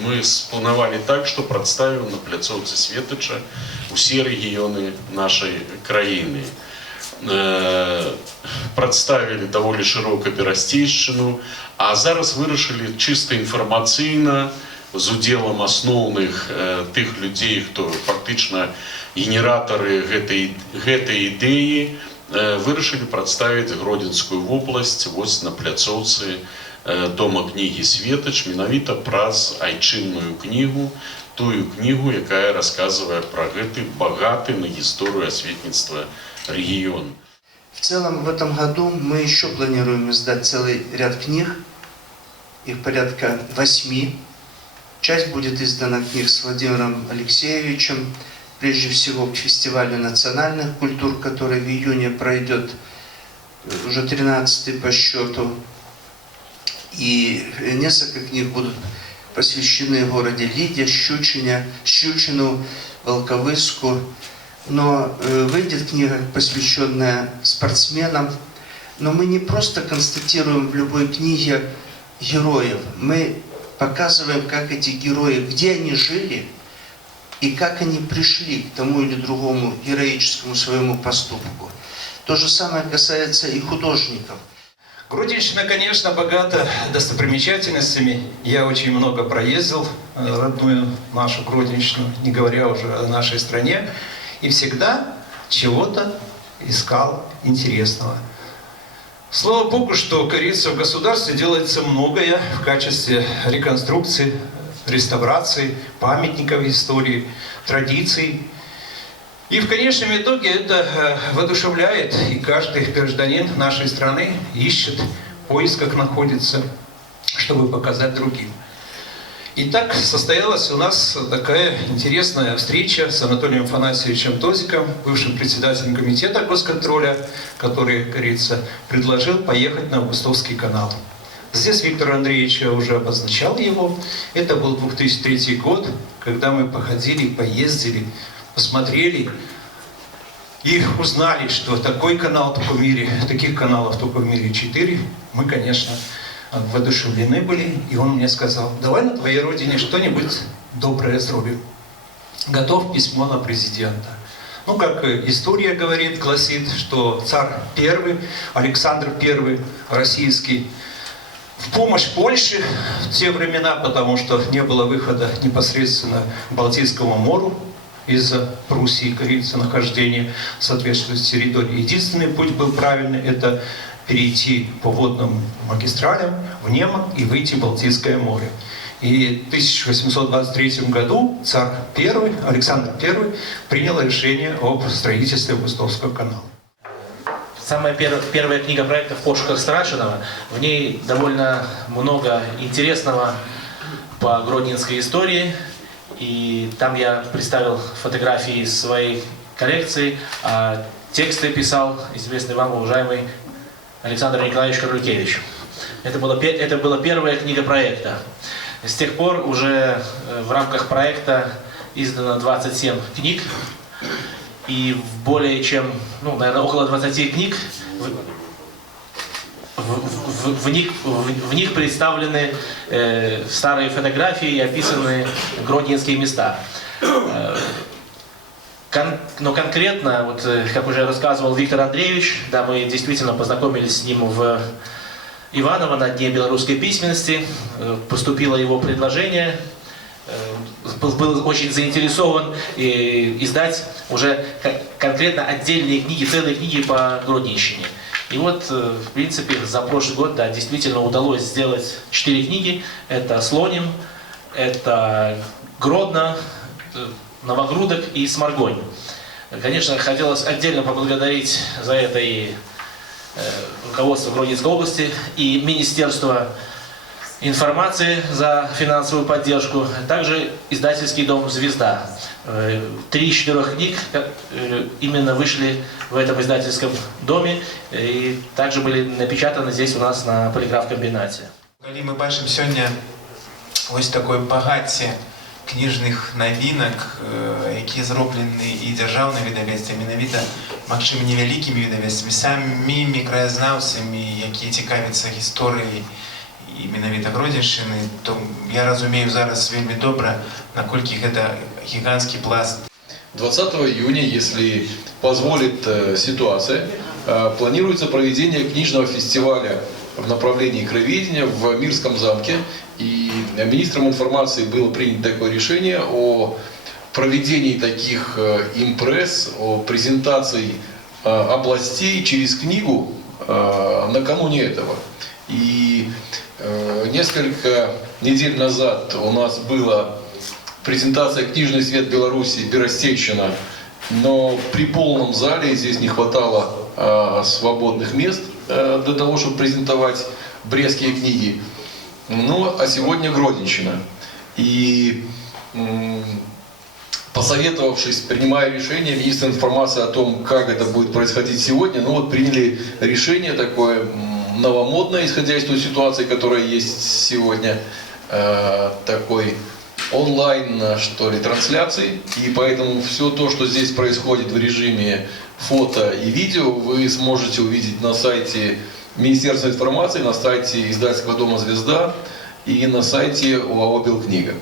мы спланавалі так, што прадставім на пляцоўцы Светача усе рэгіёны нашай краіны. Прадставілі даволі шырока берасцейшчыну, а зараз вырашылі чыста інфармацыйна з удзелам асноўных тых людзей, хто фактычна генератары гэтай ідэі, вырашылі прадставіць Гродзенскую вобласць вось на пляцоўцы Дома кнігі Светач, менавіта праз айчынную кнігу, тую кнігу, якая расказвае пра гэты багаты на гісторыю асветніцтва регион. В целом в этом году мы еще планируем издать целый ряд книг, их порядка 8. Часть будет издана книг с Владимиром Алексеевичем, прежде всего к фестивалю национальных культур, который в июне пройдет, уже 13-й по счету. И несколько книг будут посвящены городе Лиде, Щучину, Волковыску. Но выйдет книга, посвященная спортсменам. Но мы не просто констатируем в любой книге героев. Мы показываем, как эти герои, где они жили и как они пришли к тому или другому героическому своему поступку. То же самое касается и художников. Гродненщина, конечно, богата достопримечательностями. Я очень много проездил родную нашу Гродненщину, не говоря уже о нашей стране. И всегда чего-то искал интересного. Слава Богу, что, как говорится, в государстве делается многое в качестве реконструкции, реставрации, памятников истории, традиций. И в конечном итоге это воодушевляет, и каждый гражданин нашей страны ищет, в поисках находится, чтобы показать другим. Итак, состоялась у нас такая интересная встреча с Анатолием Афанасьевичем Тозиком, бывшим председателем комитета госконтроля, который, как говорится, предложил поехать на Августовский канал. Здесь Виктор Андреевич уже обозначал его. Это был 2003 год, когда мы походили, поездили, посмотрели и узнали, что такой канал только в мире, таких каналов только в мире 4. Мы, конечно, воодушевлены были, и он мне сказал: давай на твоей родине что-нибудь доброе сделаем. Готов письмо на президента. Ну, как история говорит, гласит, что царь I, Александр I российский, в помощь Польше в те времена, потому что не было выхода непосредственно к Балтийскому морю из-за Пруссии, как говорится, нахождения соответствующей территории. Единственный путь был правильный — это перейти по водным магистралям в Неман и выйти в Балтийское море. И в 1823 году царь I, Александр I, принял решение об строительстве Августовского канала. Самая первая книга проекта «В пошуках Страшного». В ней довольно много интересного по гродненской истории. И там я представил фотографии из своей коллекции, а тексты писал известный вам, уважаемый Александр Николаевич Карлюкевич. Это была первая книга проекта. С тех пор уже в рамках проекта издано 27 книг. И более чем, наверное, около 20 книг в них представлены старые фотографии и описаны гродненские места. Но конкретно, вот, как уже рассказывал Виктор Андреевич, да, мы действительно познакомились с ним в Иваново на Дне белорусской письменности. Поступило его предложение, был очень заинтересован издать уже конкретно отдельные книги, целые книги по Гродненщине. И вот, в принципе, за прошлый год, да, действительно удалось сделать 4 книги. Это «Слоним», это «Гродно», «Новогрудок» и «Сморгонь». Конечно, хотелось отдельно поблагодарить за это и руководство Гродненской области, и Министерство информации за финансовую поддержку, также издательский дом «Звезда». 3 из 4 книг именно вышли в этом издательском доме и также были напечатаны здесь у нас на полиграфкомбинате. Коли мы бачим сегодня ось такое багацце кніжных навінак, якія зроблены і дзяржаўнымі видавецтвамі, менавіта, магчыма, невялікімі видавецтвамі, самімі краязнаўцамі, якія цікавяцца гісторыяй і менавіта Гродзеншчыны, то я разумею зараз вельмі добра, наколькі гэта гігантскі пласт. 20 июня, если позволит ситуация, планируется проведение книжного фестиваля в направлении краеведения в Мирском замке. И министром информации было принято такое решение о проведении таких импресс, о презентации областей через книгу накануне этого. И несколько недель назад у нас была презентация «Книжный свет Беларуси. Берестейщина», но при полном зале здесь не хватало свободных мест для того, чтобы презентовать брестские книги. Ну, а сегодня Гродненщина. И посоветовавшись, принимая решение, министр информации о том, как это будет происходить сегодня, ну вот приняли решение такое новомодное, исходя из той ситуации, которая есть сегодня, такой онлайн, что ли, трансляции. И поэтому все то, что здесь происходит в режиме фото и видео, вы сможете увидеть на сайте Министерства информации, на сайте издательского дома «Звезда» и на сайте ОАО «Белкнига».